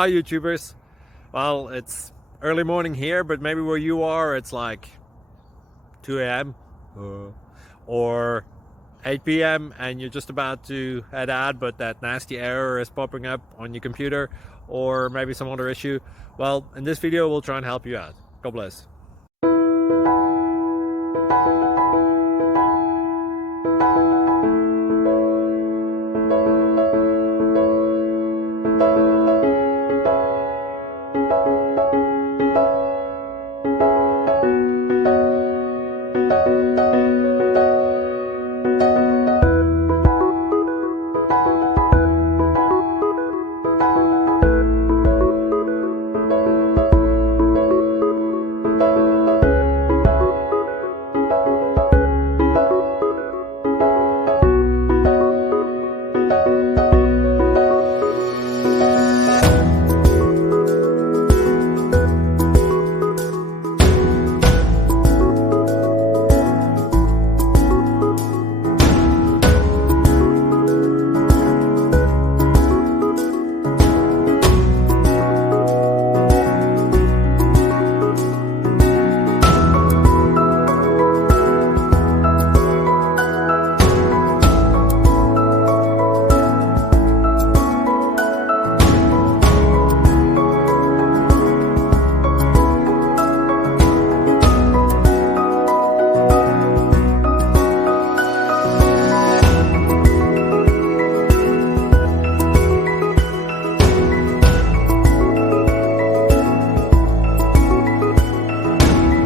Hi YouTubers. Well, it's early morning here, but maybe where you are it's like 2 a.m. or 8 p.m. and you're just about to head out, but that nasty error is popping up on your computer, or maybe some other issue. Well, in this video we'll try and help you out. God bless.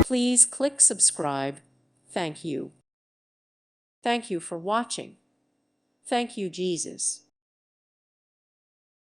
Please click subscribe. Thank you. Thank you for watching. Thank you, Jesus.